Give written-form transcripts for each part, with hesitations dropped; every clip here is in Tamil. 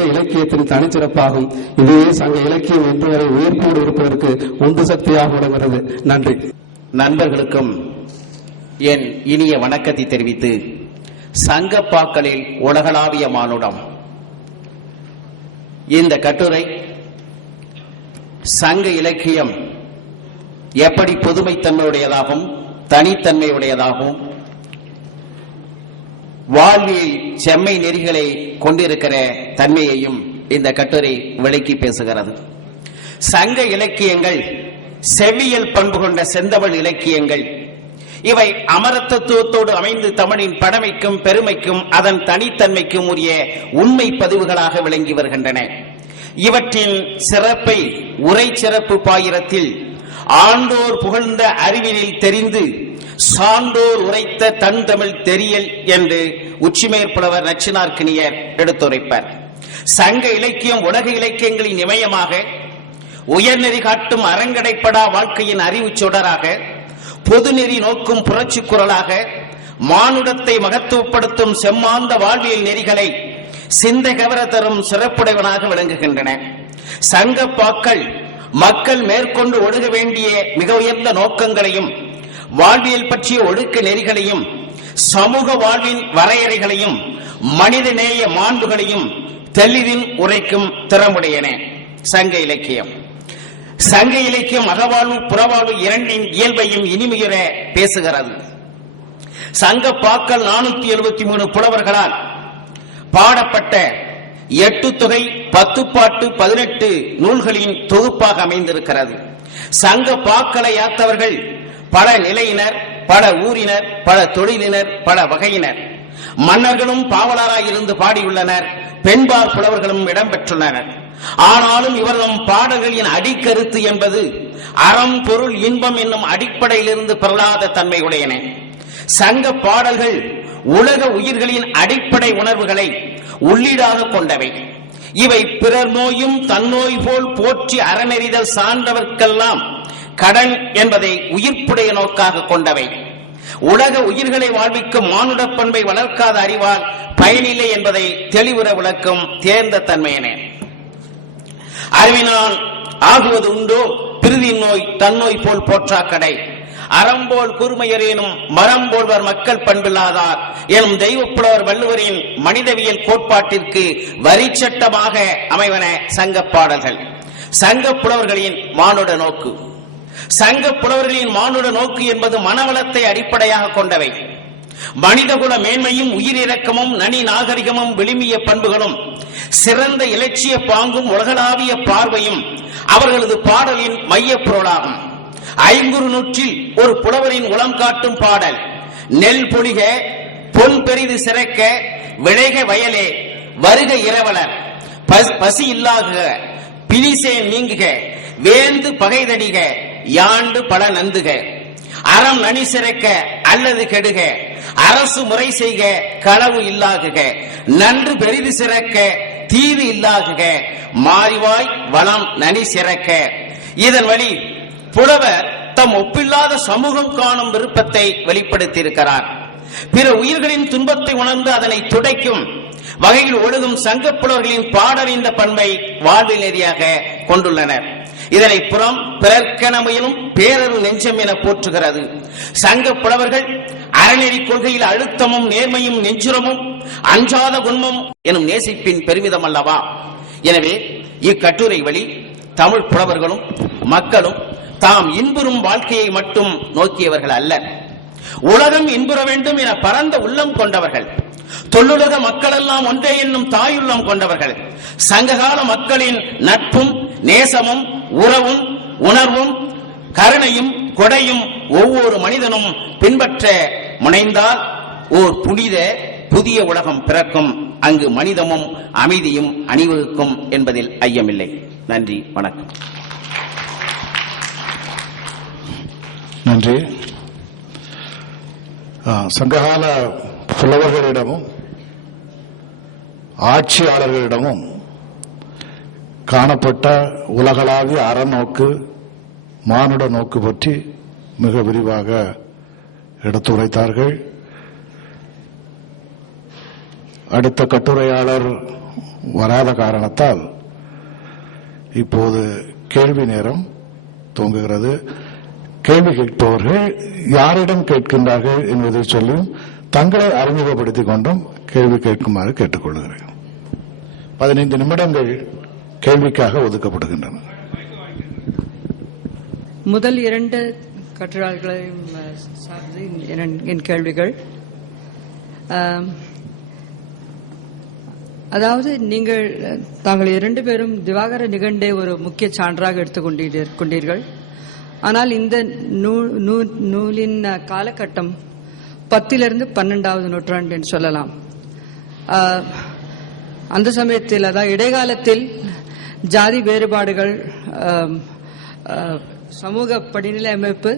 சங்க இலக்கியத்தின் தனிச்சிறப்பாகும். இதுவே சங்க இலக்கியம் என்று வரை உயிர்ப்போடு இருப்பதற்கு உந்து சக்தியாக விளங்குகிறது. நன்றி. நண்பர்களுக்கும் என் இனிய வணக்கத்தை தெரிவித்து, சங்கப்பாக்களில் உலகளாவிய மானுடம் இந்த கட்டுரை சங்க இலக்கியம் எப்படி பொதுமைத்தன்மையுடையதாகவும் தனித்தன்மையுடையதாகவும் வாழ்வில் செம்மை நெறிகளை கொண்டிருக்கிற தன்மையையும் இந்த கட்டுரை விளக்கி பேசுகிறது. சங்க இலக்கியங்கள் செவ்வியல் பண்பு கொண்ட செந்தமிழ் இலக்கியங்கள். இவை அமரத்தத்துவத்தோடு அமைந்து தமிழின் பழமைக்கும் பெருமைக்கும் அதன் தனித்தன்மைக்கும் உரிய உண்மை பதிவுகளாக விளங்கி வருகின்றன. இவற்றின் சிறப்பை உரை சிறப்பு பாயிரத்தில் ஆண்டோர் புகழ்ந்த அறிவினில் தெரிந்து சான்றோர் உரைத்த தன் தமிழ் தெரியல் என்று உச்சிமேற்புலவர் நச்சினார்க்கினியர் எடுத்துரைப்பார். சங்க இலக்கியம் உலக இலக்கியங்களின் இமயமாக, உயர்நெறி காட்டும் அறங்கடைப்படா வாழ்க்கையின் அறிவு சுடராக, பொதுநெறி நோக்கும் புரட்சி குரலாக, மானுடத்தை மகத்துவப்படுத்தும் செம்மாந்த வாழ்வியல் நெறிகளை சிந்தை கவர தரும் சிறப்புடையவனாக விளங்குகின்றன. சங்கப்பாக்கள் மக்கள் மேற்கொண்டு ஒழுக வேண்டிய மிக உயர்ந்த நோக்கங்களையும் வாழ்வியல் பற்றிய ஒழுக்க நெறிகளையும் சமூக வாழ்வின் வரையறைகளையும் மனிதநேய மாண்புகளையும் தெளிவின் உரைக்கும் திறமுடையன. சங்க இலக்கியம் சங்க இலக்கியம் அகவாழ்வு புறவாழ்வு இரண்டின் இயல்பையும் இனிமையுற பேசுகிறது. சங்கப்பாக்கள் 473 புலவர்களால் பாடப்பட்ட 8 தொகை 10 பாட்டு 18 நூல்களின் தொகுப்பாக அமைந்திருக்கிறது. சங்க பாக்களை யாத்தவர்கள் பல நிலையினர், பல ஊரினர், பல தொழிலினர், பல வகையினர். மன்னர்களும் பாவலராய் இருந்து பாடியுள்ளனர். பெண்பார் புலவர்களும் இடம்பெற்றுள்ளனர். ஆனாலும் இவர்களும் பாடல்களின் அடிக்கருத்து என்பது அறம் பொருள் இன்பம் என்னும் அடிப்படையிலிருந்து பெறலாத தன்மையுடையன. சங்க பாடல்கள் உலக உயிர்களின் அடிப்படை உணர்வுகளை உள்ளீடாக கொண்டவை. இவை பிறர் நோயும் தன்னோய் போல் போற்றி அறநெறிதல் சார்ந்தவர்க்கெல்லாம் கடன் என்பதை உயிர்ப்புடைய நோக்காக கொண்டவை. உலக உயிர்களை வாழ்விக்கும் மானுட பண்பை வளர்க்காத அறிவால் பயனில்லை என்பதை தெளிவுற விளக்கும் தேர்ந்த தன்மையன. அறிவினால் ஆகுவது உண்டோ பிரிதின் நோய் தன்னோய் போல் போற்றா கடை, அறம்போல் கூர்மையரேனும் மரம்போல்வர் மக்கள் பண்பில்லாதார் எனும் தெய்வப்புலவர் வள்ளுவரின் மனிதவியல் கோட்பாட்டிற்கு வரிச்சட்டமாக அமைவன சங்க பாடல்கள். சங்க புலவர்களின் மானுட நோக்கு. சங்க புலவர்களின் மானுட நோக்கு என்பது மனவளத்தை அடிப்படையாக கொண்டவை. மனிதகுல மேன்மையும் உயிரிரக்கமும் நனி நாகரிகமும் விழுமிய பண்புகளும் சிறந்த இலட்சிய பாங்கும் உலகளாவிய பார்வையும் அவர்களது பாடலின் மைய பொருளாகும். 500 நூற்றில் ஒரு புலவரின் உளம் காட்டும் பாடல் நெல் பொழிக பொன் பெரிது சிறக்க விளைக வயலே வருக இரவலர் பசி இல்லாக பிலிசே நீங்குக வேந்து பகைதடிக யாண்டு பல நந்துக அறம் நனி சிறக்க அல்லது கெடுக அரசு முறை செய்க களவு இல்லாகுக நன்று பெரிது சிறக்க தீது இல்லாகுக மாறிவாய் வளம் நனி சிறக்க. இதன் வழி புலவர் தம் ஒப்பில்லாத சமூகம் காணும் விருப்பத்தை வெளிப்படுத்தியிருக்கிறார். பிற உயிர்களின் துன்பத்தை உணர்ந்து அதனை துடைக்கும் வகையில் ஒழுகும் சங்க புலவர்களின் பாடறிந்த பண்பை வாழ்வில் நெறியாக கொண்டுள்ளனர். இதனை புறம் பிறர்க்கனமையிலும் பேரரு நெஞ்சம் என போற்றுகிறது. சங்க புலவர்கள் அறநெறி கொள்கையில் அழுத்தமும் நேர்மையும் நெஞ்சுரமும் அஞ்சாத குன்மம் எனும் நேசிப்பின் பெருமிதம் அல்லவா? எனவே இக்கட்டுரை வழி தமிழ் புலவர்களும் மக்களும் தாம் இன்புறும் வாழ்க்கையை மட்டும் நோக்கியவர்கள் அல்ல, உலகம் இன்புற வேண்டும் என பரந்த உள்ளம் கொண்டவர்கள். தொல்லுலக மக்களெல்லாம் ஒன்றே என்னும் தாயுள்ளம் கொண்டவர்கள். சங்ககால மக்களின் நட்பும் நேசமும் உறவும் உணர்வும் கருணையும் கொடையும் ஒவ்வொரு மனிதனும் பின்பற்ற முனைந்தால் ஓர் புனித புதிய உலகம் பிறக்கும். அங்கு மனிதமும் அமைதியும் அணிவகுக்கும் என்பதில் ஐயமில்லை. நன்றி, வணக்கம். நன்றி. சங்ககால புலவர்களிடமும் ஆட்சியாளர்களிடமும் காணப்பட்ட உலகளாவிய அறநோக்கு மானுட நோக்கு பற்றி மிக விரிவாக எடுத்துரைத்தார்கள். அடுத்த கட்டுரையாளர் வராத காரணத்தால் இப்போது கேள்வி நேரம் துவங்குகிறது. கேள்வி கேட்பவர்கள் யாரிடம் கேட்கின்றார்கள் என்பதை சொல்லியும் தங்களை அறிமுகப்படுத்திக் கொண்டும் கேள்வி கேட்குமாறு கேட்டுக்கொள்கிறேன். 15 நிமிடங்கள் கேள்விக்காக ஒதுக்கப்படுகின்றன. முதல் 2 கட்டுரைகளையும் சார்ந்து என் கேள்விகள். அதாவது தாங்கள் 2 பேரும் திவாகர நிகண்டை ஒரு முக்கிய சான்றாக எடுத்துக்கொண்டீர்கள். ஆனால் இந்த நூலின் காலகட்டம் 10லிருந்து 12வது நூற்றாண்டு என்று சொல்லலாம். அந்த சமயத்தில், அதாவது இடைக்காலத்தில், ஜாதி வேறுபாடுகள், சமூக படிநிலை அமைப்பு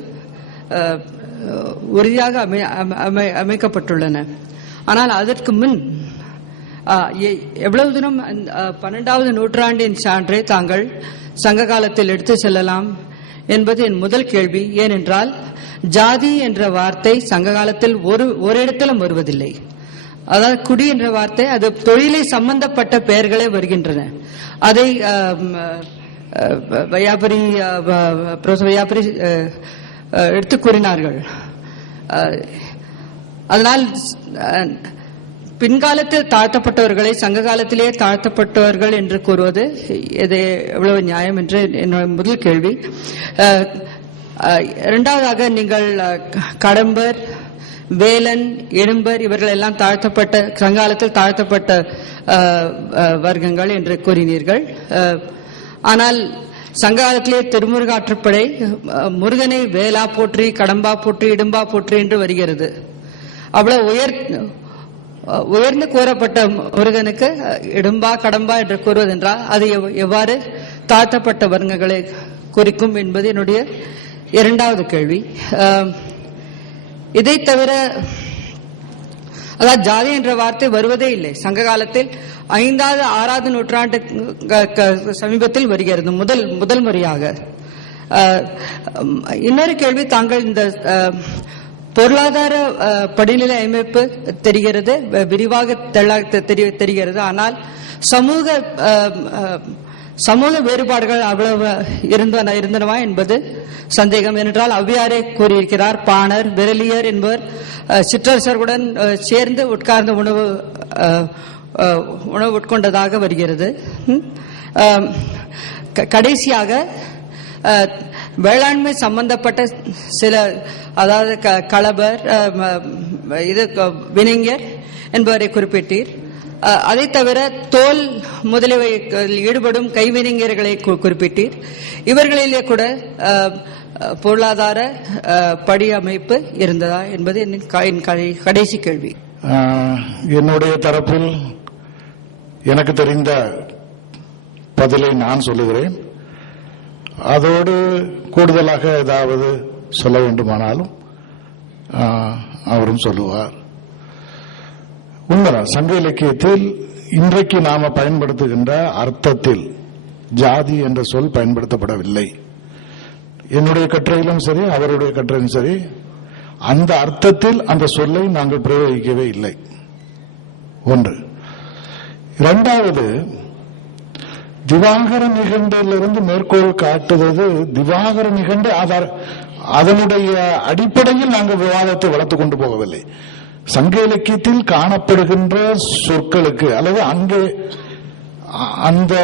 உறுதியாக அமைக்கப்பட்டுள்ளன. ஆனால் அதற்கு முன் எவ்வளவு தூரம் 12வது நூற்றாண்டின் சான்றை தாங்கள் சங்க காலத்தில் எடுத்து செல்லலாம் என்பது என் முதல் கேள்வி. ஏனென்றால் ஜாதி என்ற வார்த்தை சங்க காலத்தில் ஒரு இடத்திலும் வருவதில்லை. அதாவது குடி என்ற வார்த்தை அது தொழிலை சம்பந்தப்பட்ட பெயர்களே வருகின்றன. அதை வையாபுரி எடுத்து கூறினார்கள். அதனால் பின்காலத்தில் தாழ்த்தப்பட்டவர்களை சங்க காலத்திலேயே தாழ்த்தப்பட்டவர்கள் என்று கூறுவது இது எவ்வளவு நியாயம் என்று என்னுடைய முதல் கேள்வி. இரண்டாவதாக, நீங்கள் கடம்பர், வேலன், இடும்பர் இவர்கள் எல்லாம் தாழ்த்தப்பட்ட சங்காலத்தில் தாழ்த்தப்பட்ட வர்க்கங்கள் என்று கூறினீர்கள். ஆனால் சங்ககாலத்திலே திருமுருகாற்றுப்படை முருகனை வேலா போற்றி, கடம்பா போற்றி, இடும்பா போற்றி என்று வருகிறது. அவ்வளவு உயர்ந்து கூறப்பட்ட முருகனுக்கு இடும்பா கடம்பா என்று கூறுவதென்றால் அது எவ்வாறு தாழ்த்தப்பட்ட வர்க்கங்களை குறிக்கும் என்பது என்னுடைய இரண்டாவது கேள்வி. இதை தவிர, அதாவது ஜாதி என்ற வார்த்தை வருவதே இல்லை. சங்க காலத்தில் 5வது 6வது நூற்றாண்டு சமீபத்தில் வருகிறது முதல் முறையாக. இன்னொரு கேள்வி, தாங்கள் இந்த பொருளாதார படிநிலை அமைப்பு தெரிகிறது, விரிவாக தெரிகிறது. ஆனால் சமூக வேறுபாடுகள் அவ்வளவு இருந்தனவா என்பது சந்தேகம். ஏனென்றால் ஔவையாரே கூறியிருக்கிறார், பாணர், விரலியர் என்பவர் சிற்றரசர்களுடன் சேர்ந்து உட்கார்ந்த உணவு உட்கொண்டதாக வருகிறது. கடைசியாக, வேளாண்மை சம்பந்தப்பட்ட சில, அதாவது களபர், வினைஞர் என்பவரை குறிப்பிட்டீர். அதை தவிர தோல் முதலியவை ஈடுபடும் கைவினைஞர்களை குறிப்பிட்டீர். இவர்களிலே கூட பொருளாதார படி அமைப்பு இருந்ததா என்பது என் கடைசி கேள்வி. என்னுடைய தரப்பில் எனக்கு தெரிந்த பதிலை நான் சொல்லுகிறேன். அதோடு கூடுதலாக ஏதாவது சொல்ல வேண்டுமானாலும் அவரும் சொல்லுவார். உண்மைதான், சங்க இலக்கியத்தில் இன்றைக்கு நாம பயன்படுத்துகின்ற அர்த்தத்தில் ஜாதி என்ற சொல் பயன்படுத்தப்படவில்லை. என்னுடைய கட்டுரையிலும் சரி, அவருடைய கட்டுரையிலும் சரி, அந்த அர்த்தத்தில் அந்த சொல்லை நாங்கள் பிரயோகிக்கவே இல்லை. ஒன்று. இரண்டாவது, திவாகர நிகண்டிலிருந்து மேற்கோள் காட்டுவது திவாகர நிகண்டு அதனுடைய அடிப்படையில் நாங்கள் விவாதத்தை வளர்த்துக் கொண்டு போகவில்லை. சங்க இலக்கியத்தில் காணப்படுகின்ற சொற்களுக்கு அல்லது அங்கே அந்த